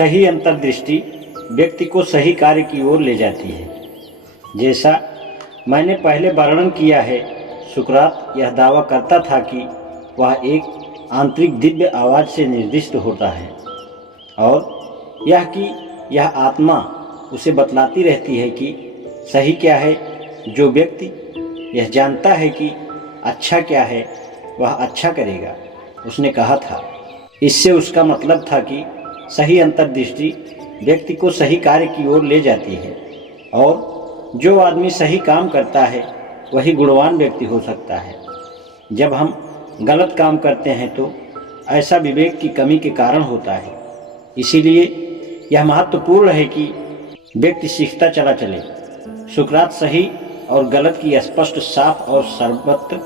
सही अंतर्दृष्टि व्यक्ति को सही कार्य की ओर ले जाती है। जैसा मैंने पहले वर्णन किया है, सुकरात यह दावा करता था कि वह एक आंतरिक दिव्य आवाज़ से निर्दिष्ट होता है और यह कि यह आत्मा उसे बतलाती रहती है कि सही क्या है। जो व्यक्ति यह जानता है कि अच्छा क्या है वह अच्छा करेगा, उसने कहा था। इससे उसका मतलब था कि सही अंतर्दृष्टि व्यक्ति को सही कार्य की ओर ले जाती है और जो आदमी सही काम करता है वही गुणवान व्यक्ति हो सकता है। जब हम गलत काम करते हैं तो ऐसा विवेक की कमी के कारण होता है। इसीलिए यह महत्वपूर्ण है कि व्यक्ति सीखता चला चले। सुकरात सही और गलत की स्पष्ट, साफ और सर्वत्र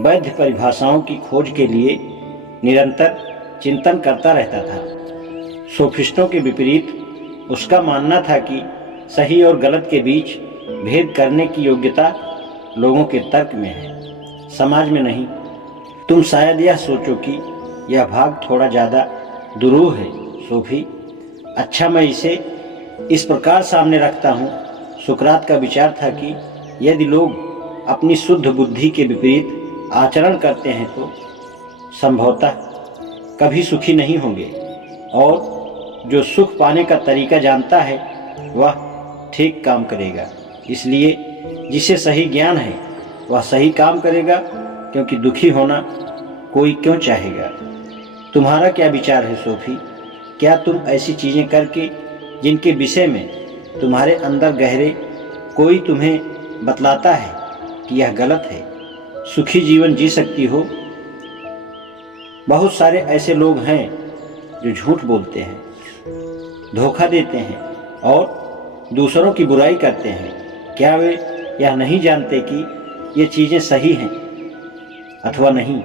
वैध परिभाषाओं की खोज के लिए निरंतर चिंतन करता रहता था। सोफिस्टों के विपरीत उसका मानना था कि सही और गलत के बीच भेद करने की योग्यता लोगों के तर्क में है, समाज में नहीं। तुम शायद यह सोचो कि यह भाग थोड़ा ज़्यादा दुरूह है सोफी। अच्छा, मैं इसे इस प्रकार सामने रखता हूँ। सुकरात का विचार था कि यदि लोग अपनी शुद्ध बुद्धि के विपरीत आचरण करते हैं तो संभवतः कभी सुखी नहीं होंगे, और जो सुख पाने का तरीका जानता है वह ठीक काम करेगा। इसलिए जिसे सही ज्ञान है वह सही काम करेगा, क्योंकि दुखी होना कोई क्यों चाहेगा। तुम्हारा क्या विचार है सोफी? क्या तुम ऐसी चीज़ें करके जिनके विषय में तुम्हारे अंदर गहरे कोई तुम्हें बतलाता है कि यह गलत है, सुखी जीवन जी सकती हो? बहुत सारे ऐसे लोग हैं जो झूठ बोलते हैं, धोखा देते हैं और दूसरों की बुराई करते हैं। क्या वे यह नहीं जानते कि ये चीज़ें सही हैं अथवा नहीं?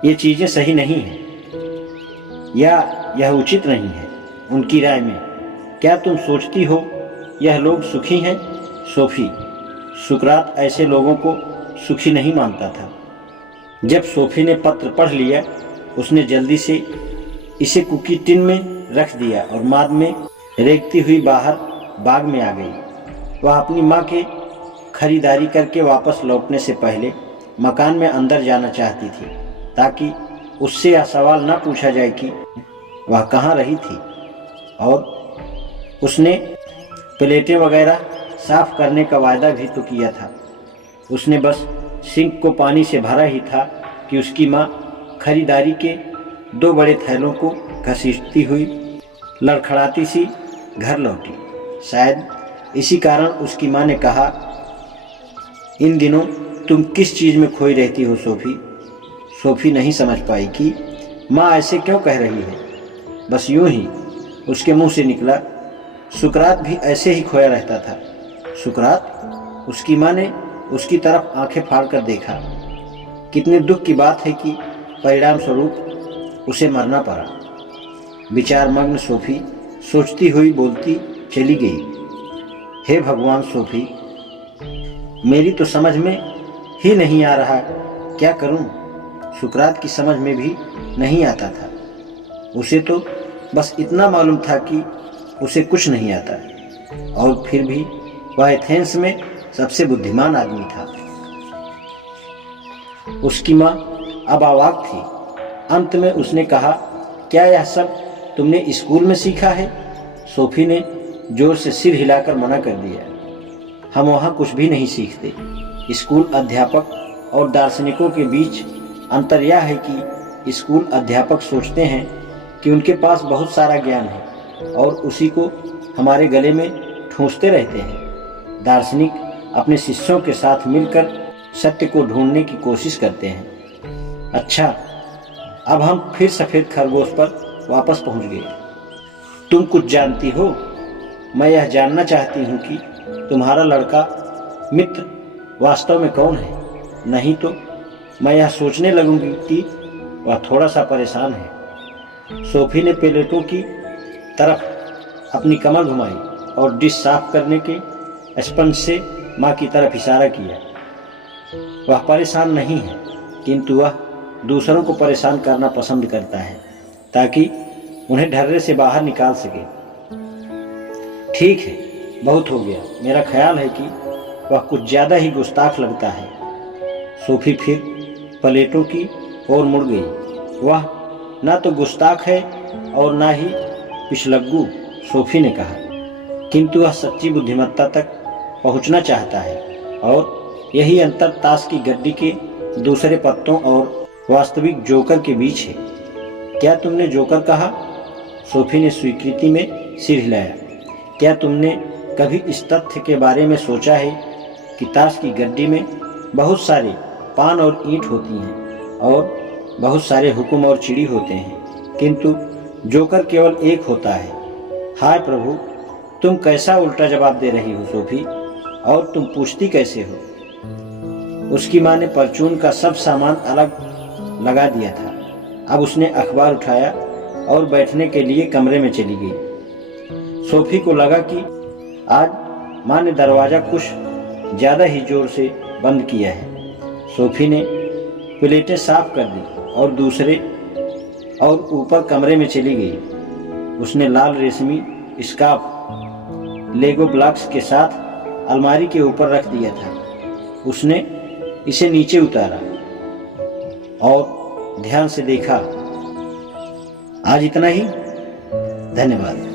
ये चीज़ें सही नहीं हैं या यह उचित नहीं है उनकी राय में? क्या तुम सोचती हो यह लोग सुखी हैं सोफी? सुकरात ऐसे लोगों को सुखी नहीं मानता था। जब सोफी ने पत्र पढ़ लिया, उसने जल्दी से इसे कुकी टिन में रख दिया और बाद में रेंगती हुई बाहर बाग में आ गई। वह अपनी माँ के खरीदारी करके वापस लौटने से पहले मकान में अंदर जाना चाहती थी, ताकि उससे यह सवाल न पूछा जाए कि वह कहाँ रही थी। और उसने प्लेटें वगैरह साफ करने का वायदा भी तो किया था। उसने बस सिंक को पानी से भरा ही था कि उसकी माँ खरीदारी के 2 बड़े थैलों को घसीटती हुई लड़खड़ाती सी घर लौटी। शायद इसी कारण उसकी माँ ने कहा, इन दिनों तुम किस चीज़ में खोई रहती हो सोफी? सोफी नहीं समझ पाई कि माँ ऐसे क्यों कह रही है। बस यूं ही उसके मुंह से निकला, सुकरात भी ऐसे ही खोया रहता था। सुकरात? उसकी माँ ने उसकी तरफ आंखें फाड़कर देखा। कितने दुख की बात है कि परिणाम स्वरूप उसे मरना पड़ा। विचारमग्न सोफी सोचती हुई बोलती चली गई, हे भगवान सोफी, मेरी तो समझ में ही नहीं आ रहा, क्या करूं? सुकरात की समझ में भी नहीं आता था। उसे तो बस इतना मालूम था कि उसे कुछ नहीं आता, और फिर भी वह एथेंस में सबसे बुद्धिमान आदमी था। उसकी माँ अब अवाक थी। अंत में उसने कहा, क्या यह सब तुमने स्कूल में सीखा है? सोफी ने जोर से सिर हिलाकर मना कर दिया, हम वहाँ कुछ भी नहीं सीखते। स्कूल अध्यापक और दार्शनिकों के बीच अंतर यह है कि स्कूल अध्यापक सोचते हैं कि उनके पास बहुत सारा ज्ञान है और उसी को हमारे गले में ठूंसते रहते हैं। दार्शनिक अपने शिष्यों के साथ मिलकर सत्य को ढूंढने की कोशिश करते हैं। अच्छा, अब हम फिर सफ़ेद खरगोश पर वापस पहुंच गए। तुम कुछ जानती हो? मैं यह जानना चाहती हूँ कि तुम्हारा लड़का मित्र वास्तव में कौन है। नहीं तो मैं यह सोचने लगूंगी कि वह थोड़ा सा परेशान है। सोफी ने प्लेटों की तरफ अपनी कमर घुमाई और डिश साफ करने के स्पंज से माँ की तरफ इशारा किया। वह परेशान नहीं है, किंतु वह दूसरों को परेशान करना पसंद करता है, ताकि उन्हें ढर्रे से बाहर निकाल सके। ठीक है, बहुत हो गया। मेरा ख्याल है कि वह कुछ ज़्यादा ही गुस्ताख लगता है। सोफी फिर प्लेटों की ओर मुड़ गई। वह ना तो गुस्ताख है और ना ही पिछलग्गू, सोफी ने कहा, किंतु वह सच्ची बुद्धिमत्ता तक पहुंचना चाहता है और यही अंतर ताश की गड्डी के दूसरे पत्तों और वास्तविक जोकर के बीच है। क्या तुमने जोकर कहा? सोफी ने स्वीकृति में सिर हिलाया। क्या तुमने कभी इस तथ्य के बारे में सोचा है कि ताश की गड्डी में बहुत सारे पान और ईंट होती हैं और बहुत सारे हुक्म और चिड़ी होते हैं, किंतु जोकर केवल एक होता है? हाय प्रभु, तुम कैसा उल्टा जवाब दे रही हो सोफी, और तुम पूछती कैसे हो? उसकी माँ ने परचून का सब सामान अलग लगा दिया था। अब उसने अखबार उठाया और बैठने के लिए कमरे में चली गई। सोफी को लगा कि आज माँ ने दरवाज़ा कुछ ज़्यादा ही जोर से बंद किया है। सोफी ने प्लेटें साफ कर दी और दूसरे और ऊपर कमरे में चली गई। उसने लाल रेशमी स्कार्फ लेगो ब्लॉक्स के साथ अलमारी के ऊपर रख दिया था। उसने इसे नीचे उतारा और ध्यान से देखा। आज इतना ही। धन्यवाद।